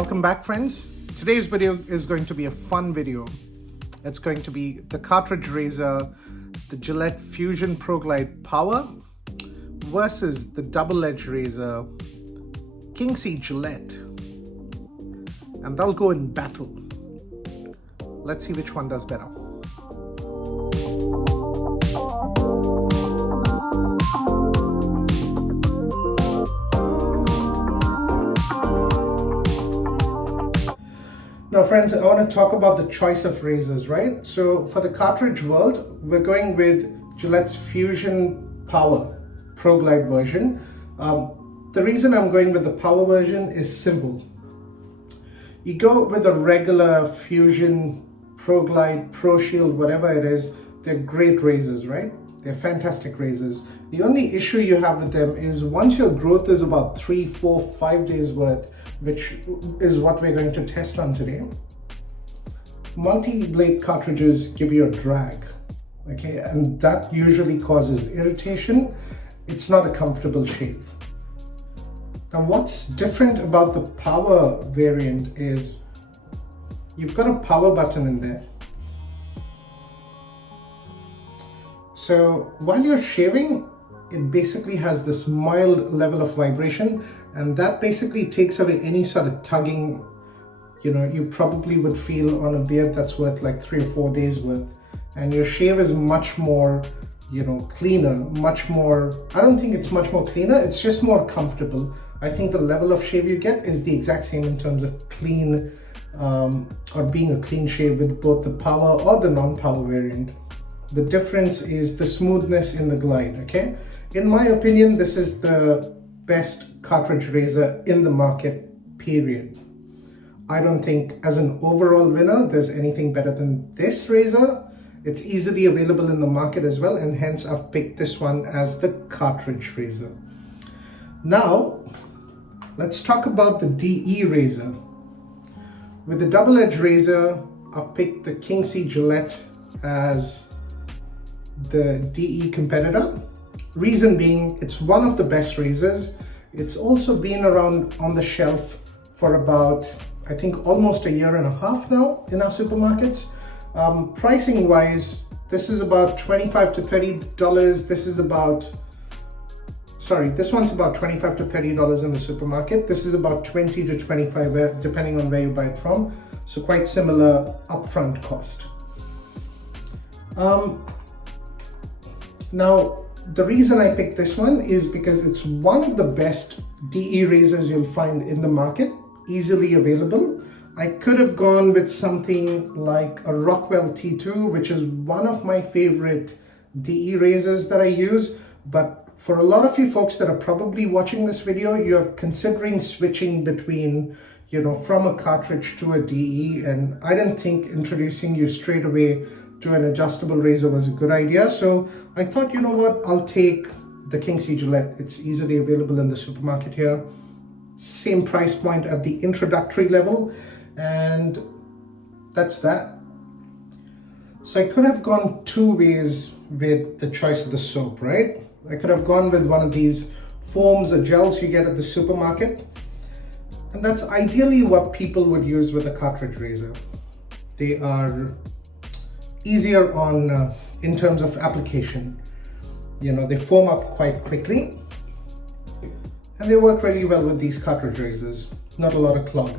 Welcome back, friends. Today's video is going to be a fun video. It's going to be the Cartridge Razor, the Gillette Fusion Proglide Power versus the double-edged razor, King C Gillette. And they'll go in battle. Let's see which one does better. Now friends, I want to talk about the choice of razors, right? So for the cartridge world, we're going with Gillette's Fusion Power Proglide version. The reason I'm going with the Power version is simple. You go with a regular Fusion, Proglide, Pro Shield, whatever it is, they're great razors, right? They're fantastic razors. The only issue you have with them is once your growth is about 3, 4, 5 days worth, which is what we're going to test on today, multi-blade cartridges give you a drag, okay? And that usually causes irritation. It's not a comfortable shave. Now what's different about the power variant is you've got a power button in there. So while you're shaving, it basically has this mild level of vibration, and that basically takes away any sort of tugging, you probably would feel on a beard that's worth like 3 or 4 days worth. And your shave is much more, cleaner, much more, I don't think it's much more cleaner, it's just more comfortable. I think the level of shave you get is the exact same in terms of clean, or being a clean shave with both the power or the non-power variant. The difference is the smoothness in the glide, okay? In my opinion, this is the best cartridge razor in the market, period. I don't think as an overall winner, there's anything better than this razor. It's easily available in the market as well, and hence I've picked this one as the cartridge razor. Now, let's talk about the DE razor. With the double-edged razor, I've picked the King C Gillette as the DE competitor. Reason being, it's one of the best razors. It's also been around on the shelf for about, I think, almost a year and a half now in our supermarkets. Pricing wise, this is about $25 to $30. This one's about $25 to $30 in the supermarket. This is about $20 to $25 depending on where you buy it from. So quite similar upfront cost. Now, the reason I picked this one is because it's one of the best DE razors you'll find in the market, easily available. I could have gone with something like a Rockwell T2, which is one of my favorite DE razors that I use. But for a lot of you folks that are probably watching this video, you're considering switching between, from a cartridge to a DE. And I didn't think introducing you straight away to an adjustable razor was a good idea. So I thought, you know what, I'll take the King C Gillette. It's easily available in the supermarket here. Same price point at the introductory level. And that's that. So I could have gone 2 ways with the choice of the soap, right? I could have gone with one of these foams or gels you get at the supermarket. And that's ideally what people would use with a cartridge razor. They are easier on in terms of application. They foam up quite quickly, and they work really well with these cartridge razors. Not a lot of clog.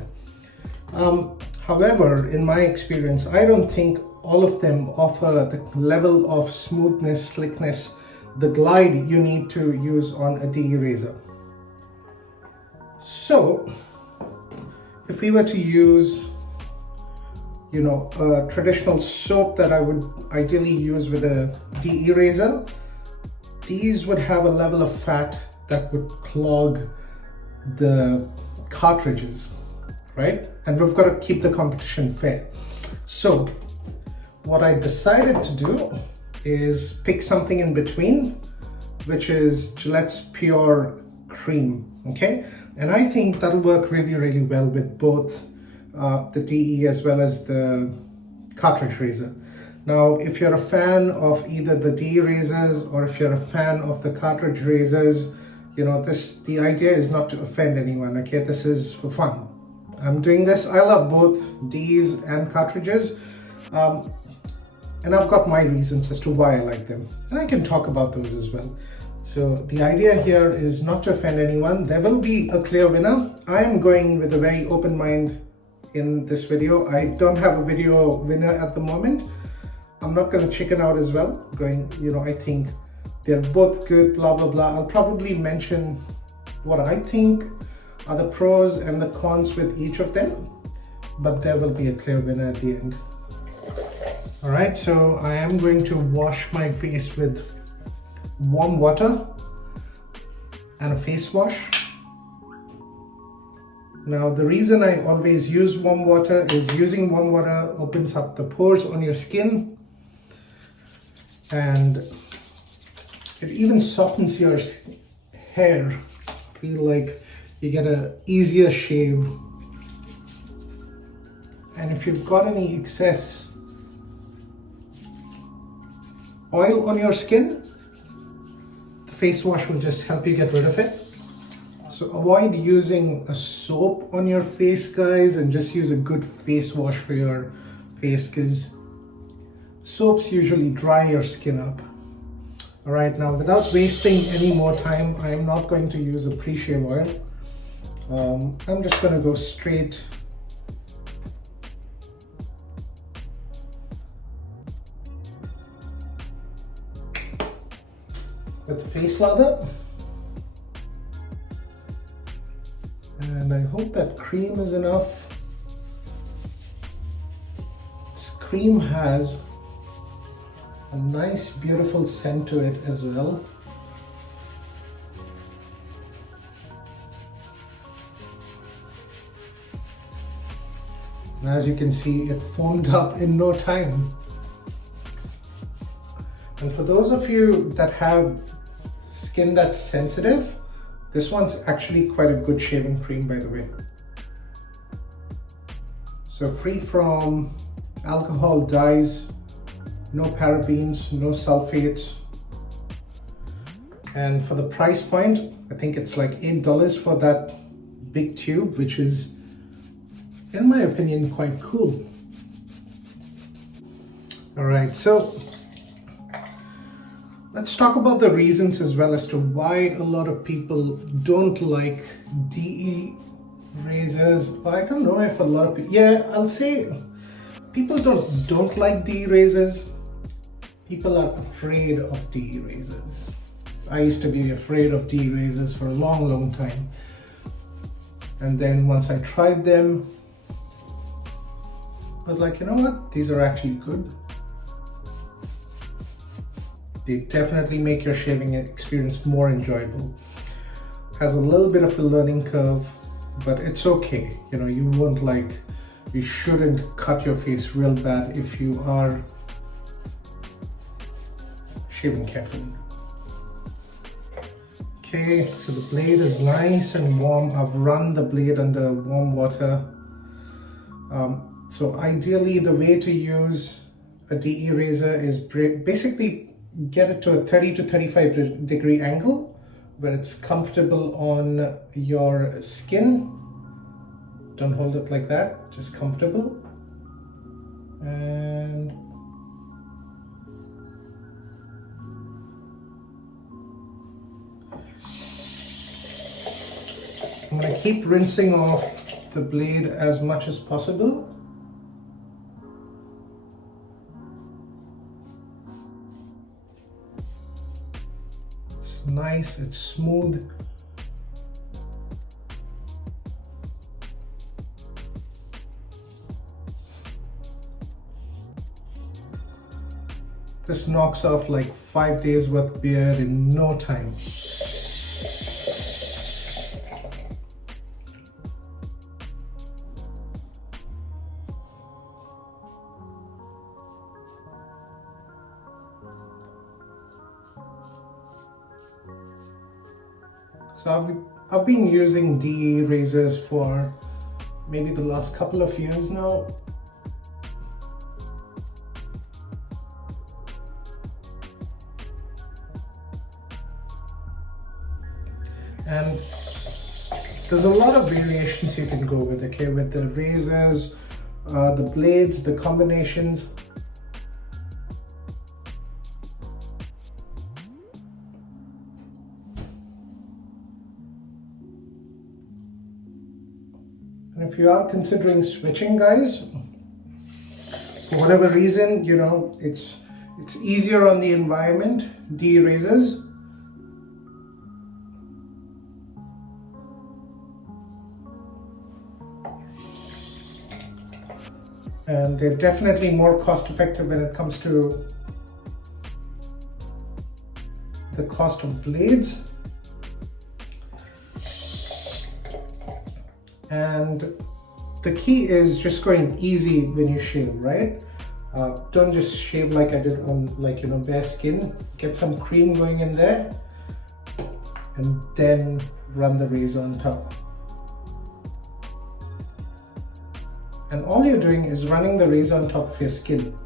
However, in my experience, I don't think all of them offer the level of smoothness, slickness, the glide you need to use on a DE razor. So if we were to use a traditional soap that I would ideally use with a DE razor, these would have a level of fat that would clog the cartridges, right? And we've got to keep the competition fair. So what I decided to do is pick something in between, which is Gillette's Pure Cream, okay? And I think that'll work really, really well with both the DE as well as the cartridge razor. Now, if you're a fan of either the DE razors or if you're a fan of the cartridge razors, the idea is not to offend anyone, okay? This is for fun. I'm doing this. I love both D's and cartridges. And I've got my reasons as to why I like them. And I can talk about those as well. So the idea here is not to offend anyone. There will be a clear winner. I am going with a very open mind in this video. I don't have a video winner at the moment. I'm not going to chicken out as well. I think they're both good, blah, blah, blah. I'll probably mention what I think are the pros and the cons with each of them, but there will be a clear winner at the end. All right, so I am going to wash my face with warm water and a face wash. Now, the reason I always use warm water is using warm water opens up the pores on your skin, and it even softens your hair. I feel like you get an easier shave. And if you've got any excess oil on your skin, the face wash will just help you get rid of it. So avoid using a soap on your face, guys, and just use a good face wash for your face, because soaps usually dry your skin up. All right, now without wasting any more time, I am not going to use a pre-shave oil. I'm just going to go straight with face lather. And I hope that cream is enough. This cream has a nice, beautiful scent to it as well. And as you can see, it foamed up in no time. And for those of you that have skin that's sensitive, this one's actually quite a good shaving cream, by the way. So free from alcohol, dyes, no parabens, no sulfates. And for the price point, I think it's like $8 for that big tube, which is, in my opinion, quite cool. All right, so let's talk about the reasons as well as to why a lot of people don't like DE razors. I don't know if a lot of people, yeah, I'll say people don't like DE razors. People are afraid of DE razors. I used to be afraid of DE razors for a long, long time. And then once I tried them, I was like, you know what? These are actually good. They definitely make your shaving experience more enjoyable. Has a little bit of a learning curve, but it's okay. You shouldn't cut your face real bad if you are shaving carefully. Okay, so the blade is nice and warm. I've run the blade under warm water. So ideally, the way to use a DE razor is basically get it to a 30 to 35 degree angle where it's comfortable on your skin. Don't hold it like that, just comfortable. And I'm going to keep rinsing off the blade as much as possible. It's nice, it's smooth. This knocks off like 5 days worth of beard in no time. So I've been using DE razors for maybe the last couple of years now. And There's a lot of variations you can go with, okay, with the razors, the blades, the combinations. And if you are considering switching, guys, for whatever reason, you know, it's easier on the environment, the razors. And they're definitely more cost effective when it comes to the cost of blades. And the key is just going easy when you shave, right? Don't just shave like I did on, like, you know, bare skin. Get some cream going in there and then run the razor on top. And all you're doing is running the razor on top of your skin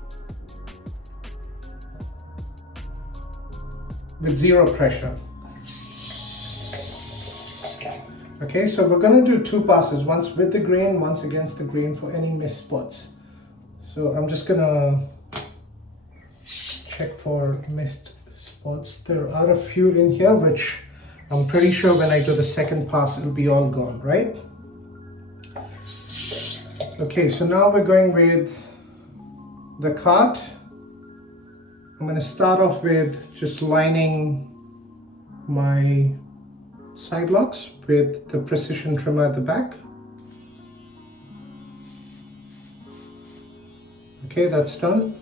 with zero pressure. Okay, so we're going to do 2 passes, once with the grain, once against the grain for any missed spots. So I'm just going to check for missed spots. There are a few in here, which I'm pretty sure when I do the second pass, it'll be all gone, right? Okay, so now we're going with the cart. I'm going to start off with just lining my side locks with the precision trimmer at the back. Okay, that's done.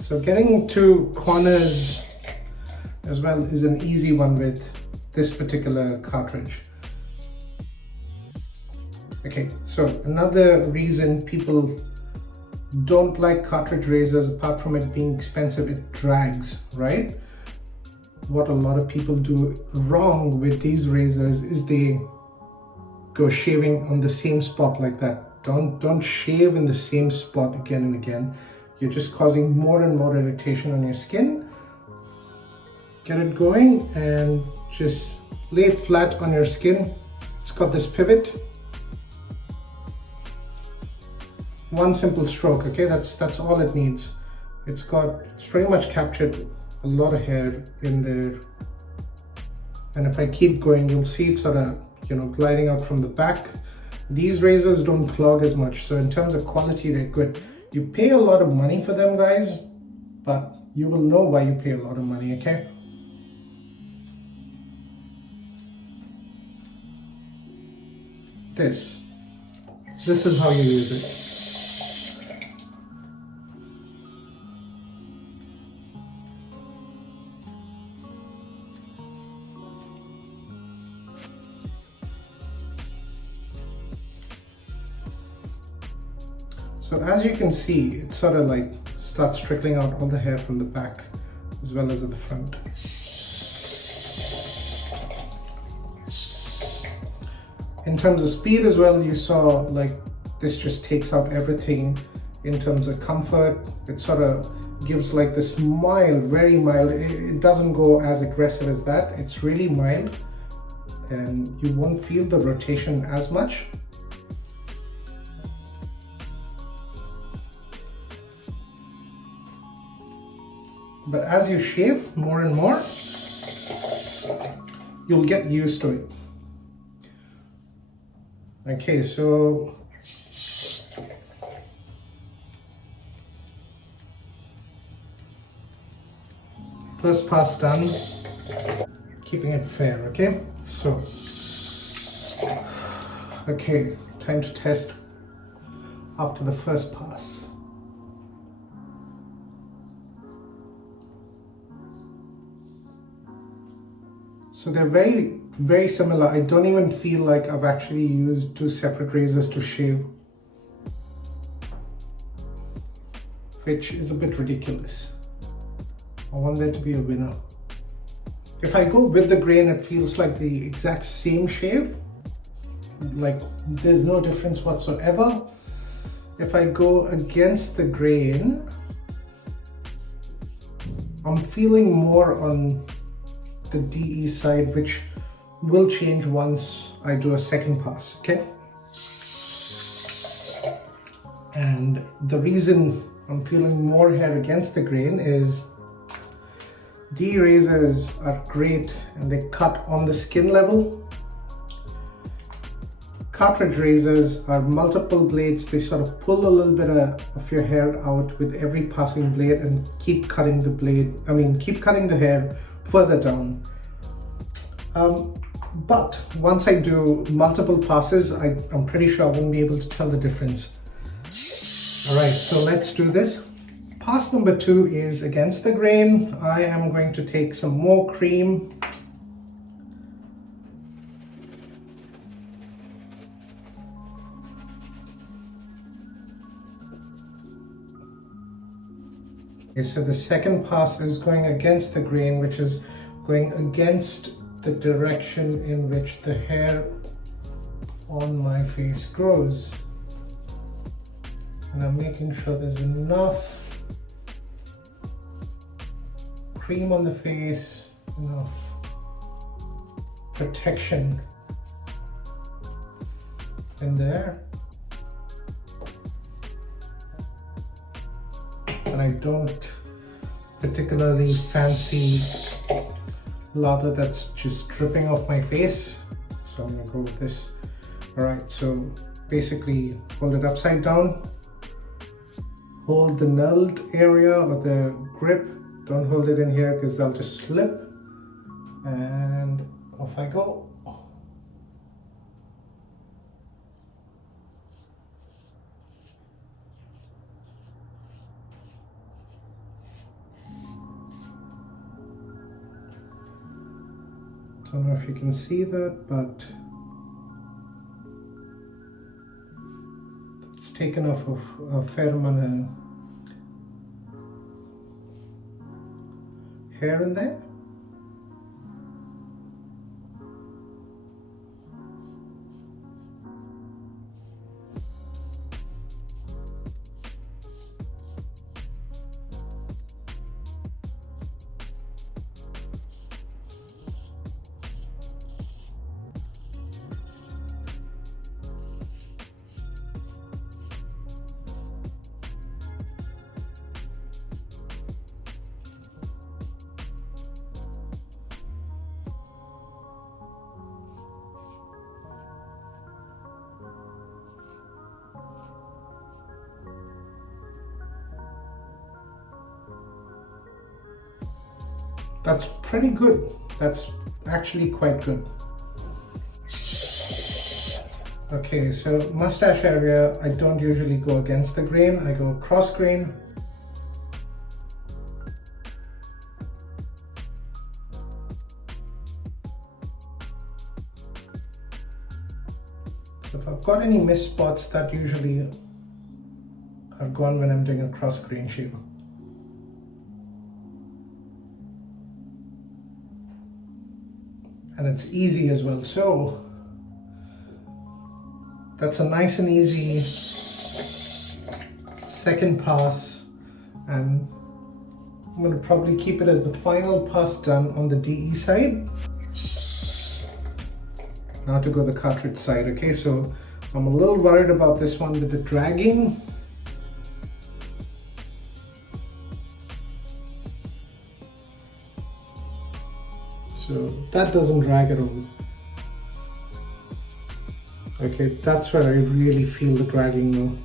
So getting to corners as well is an easy one with this particular cartridge. Okay, so another reason people don't like cartridge razors, apart from it being expensive, it drags, right? What a lot of people do wrong with these razors is they go shaving on the same spot like that. Don't shave in the same spot again and again. You're just causing more and more irritation on your skin. Get it going and just lay it flat on your skin. It's got this pivot. One simple stroke, okay? That's all it needs. It's pretty much captured a lot of hair in there. And if I keep going, you'll see it sort of, you know, gliding out from the back. These razors don't clog as much, so in terms of quality, they're good. You pay a lot of money for them, guys, but you will know why you pay a lot of money, okay? This is how you use it. So as you can see, it sort of like starts trickling out all the hair from the back as well as at the front. In terms of speed as well, you saw like this just takes out everything in terms of comfort. It sort of gives like this mild, very mild, it doesn't go as aggressive as that. It's really mild and you won't feel the rotation as much. But as you shave more and more, you'll get used to it. Okay, so first pass done, keeping it fair, okay? So, okay, time to test after the first pass. So they're very, very similar. I don't even feel like I've actually used 2 separate razors to shave, which is a bit ridiculous. I want there to be a winner. If I go with the grain, it feels like the exact same shave. Like there's no difference whatsoever. If I go against the grain, I'm feeling more on the DE side, which will change once I do a second pass, okay? And the reason I'm feeling more hair against the grain is DE razors are great and they cut on the skin level. Cartridge razors are multiple blades. They sort of pull a little bit of your hair out with every passing blade and keep cutting keep cutting the hair further down. But once I do multiple passes, I'm pretty sure I won't be able to tell the difference. All right, so let's do this. Pass number 2 is against the grain. I am going to take some more cream. Okay, so the second pass is going against the grain, which is going against the direction in which the hair on my face grows. And I'm making sure there's enough cream on the face, enough protection in there. And I don't particularly fancy lather that's just dripping off my face, so I'm gonna go with this. All right, so basically hold it upside down, hold the knurled area or the grip, don't hold it in here because they'll just slip, and off I go. Don't know if you can see that, but it's taken off of a fair amount of hair in there. That's pretty good. That's actually quite good. Okay, so mustache area, I don't usually go against the grain, I go cross grain. So if I've got any missed spots, that usually are gone when I'm doing a cross grain shave. And it's easy as well. So that's a nice and easy second pass, and I'm going to probably keep it as the final pass done on the DE side. Now to go the cartridge side. Okay, so I'm a little worried about this one with the dragging. So that doesn't drag at all. Okay, that's where I really feel the dragging now.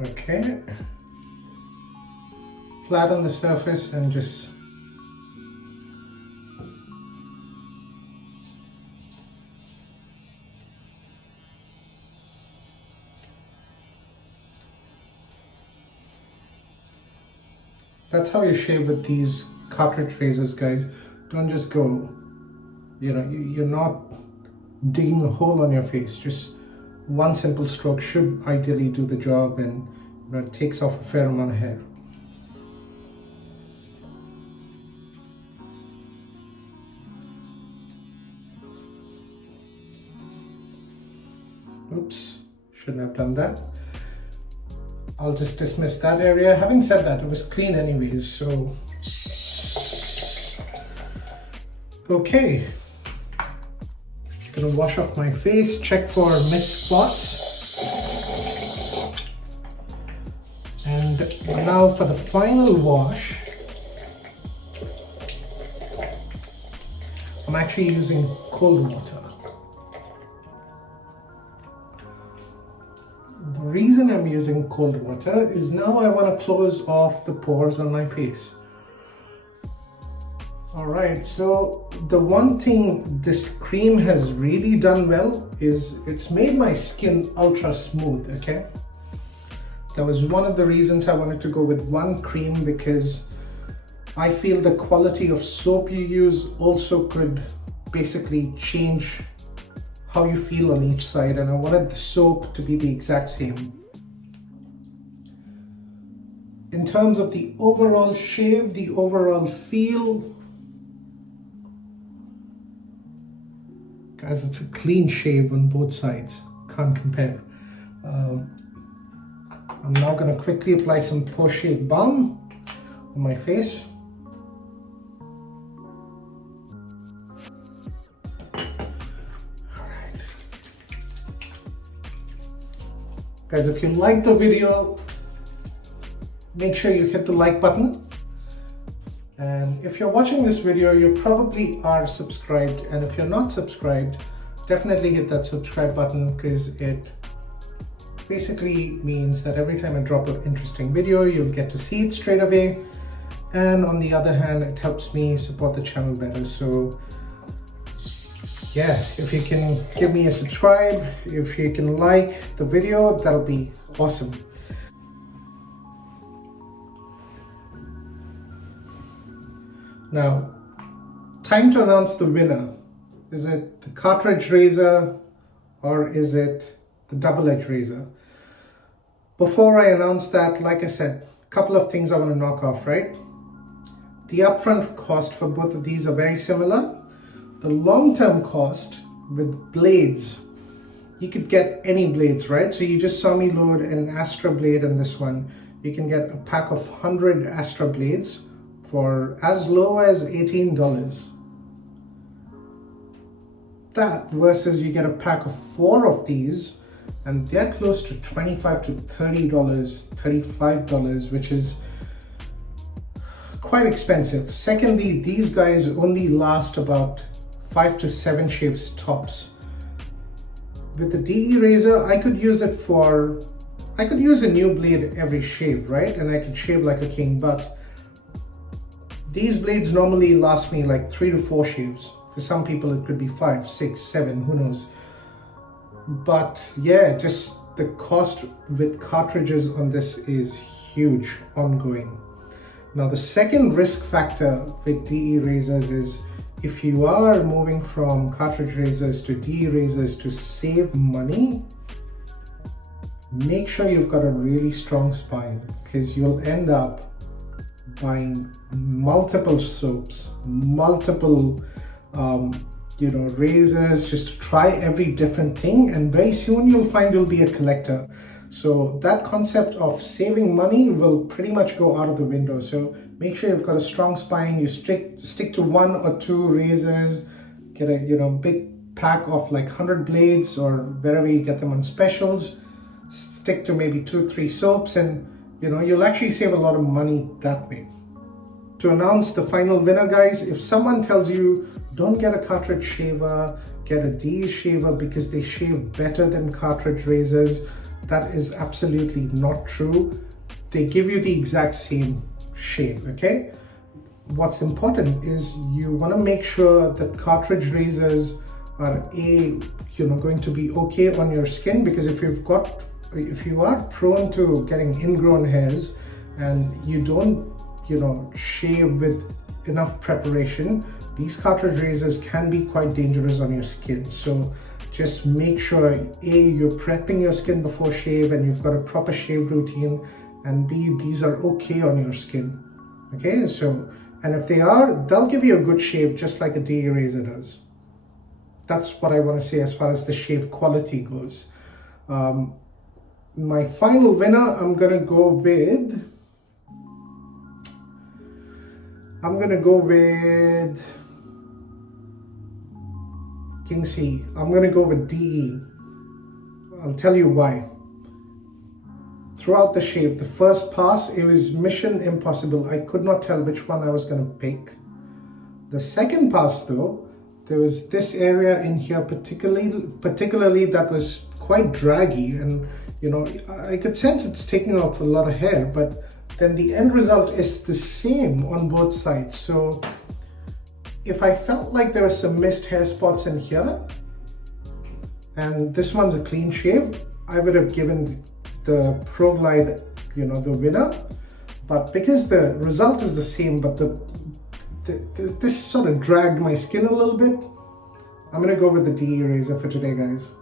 Okay, flat on the surface and just that's how you shave with these cartridge razors, guys. Don't just go, you're not digging a hole on your face. Just one simple stroke should ideally do the job, and it takes off a fair amount of hair. Oops, shouldn't have done that. I'll just dismiss that area. Having said that, it was clean anyways, so. Okay. Gonna wash off my face, check for missed spots. And now for the final wash, I'm actually using cold water. The reason I'm using cold water is now I want to close off the pores on my face. Alright, so the one thing this cream has really done well is it's made my skin ultra smooth, okay? That was one of the reasons I wanted to go with one cream, because I feel the quality of soap you use also could basically change how you feel on each side, and I wanted the soap to be the exact same. In terms of the overall shave, the overall feel, guys, it's a clean shave on both sides, can't compare. I'm now going to quickly apply some post-shave balm on my face. Alright. Guys, if you like the video, make sure you hit the like button. And if you're watching this video, you probably are subscribed. And if you're not subscribed, definitely hit that subscribe button, because it basically means that every time I drop an interesting video, you'll get to see it straight away. And on the other hand, it helps me support the channel better. So yeah, if you can give me a subscribe, if you can like the video, that'll be awesome. Now, time to announce the winner. Is it the Cartridge razor or is it the double-edged razor? Before I announce that, like I said, a couple of things I want to knock off, right? The upfront cost for both of these are very similar. The long-term cost with blades, you could get any blades, right? So you just saw me load an Astra blade and this one. You can get a pack of 100 Astra blades for as low as $18. That versus you get a pack of 4 of these, and they're close to $25 to $30, $35, which is quite expensive. Secondly, these guys only last about 5 to 7 shaves tops. With the DE razor, I could use a new blade every shave, right? And I could shave like a king, but these blades normally last me like 3 to 4 shaves. For some people it could be 5, 6, 7, who knows. But yeah, just the cost with cartridges on this is huge ongoing. Now the second risk factor with DE razors is if you are moving from cartridge razors to DE razors to save money, make sure you've got a really strong spine, because you'll end up buying multiple soaps, multiple razors, just to try every different thing, and very soon you'll find you'll be a collector. So that concept of saving money will pretty much go out of the window. So make sure you've got a strong spine. You stick to 1 or 2 razors, get a big pack of like 100 blades or wherever you get them on specials. Stick to maybe 2 or 3 soaps, and you'll actually save a lot of money that way. To announce the final winner, guys, if someone tells you don't get a cartridge shaver, get a DE shaver because they shave better than cartridge razors, that is absolutely not true. They give you the exact same shave, okay? What's important is you want to make sure that cartridge razors are going to be okay on your skin, because if you are prone to getting ingrown hairs and you don't shave with enough preparation, these cartridge razors can be quite dangerous on your skin. So just make sure you're prepping your skin before shave and you've got a proper shave routine, and these are okay on your skin. Okay, so, and if they are, they'll give you a good shave just like a DE razor does. That's what I want to say as far as the shave quality goes. My final winner, I'm gonna go with King C. I'm gonna go with DE. I'll tell you why. Throughout the shave, the first pass, it was mission impossible. I could not tell which one I was gonna pick. The second pass though, there was this area in here particularly that was quite draggy, and you know, I could sense it's taking off a lot of hair, but then the end result is the same on both sides. So if I felt like there was some missed hair spots in here, and this one's a clean shave, I would have given the Proglide, you know, the winner. But because the result is the same, but this sort of dragged my skin a little bit, I'm gonna go with the DE razor for today, guys.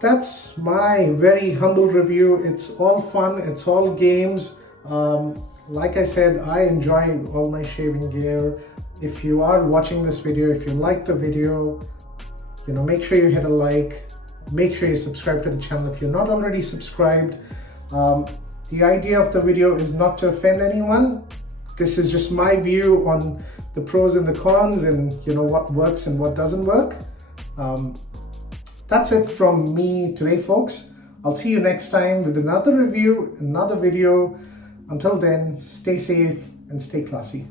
That's my very humble review. It's all fun, it's all games. Like I said, I enjoy all my shaving gear. If you are watching this video, if you like the video, you know, make sure you hit a like. Make sure you subscribe to the channel if you're not already subscribed. The idea of the video is not to offend anyone. This is just my view on the pros and the cons, and you know, what works and what doesn't work. That's it from me today, folks. I'll see you next time with another review, another video. Until then, stay safe and stay classy.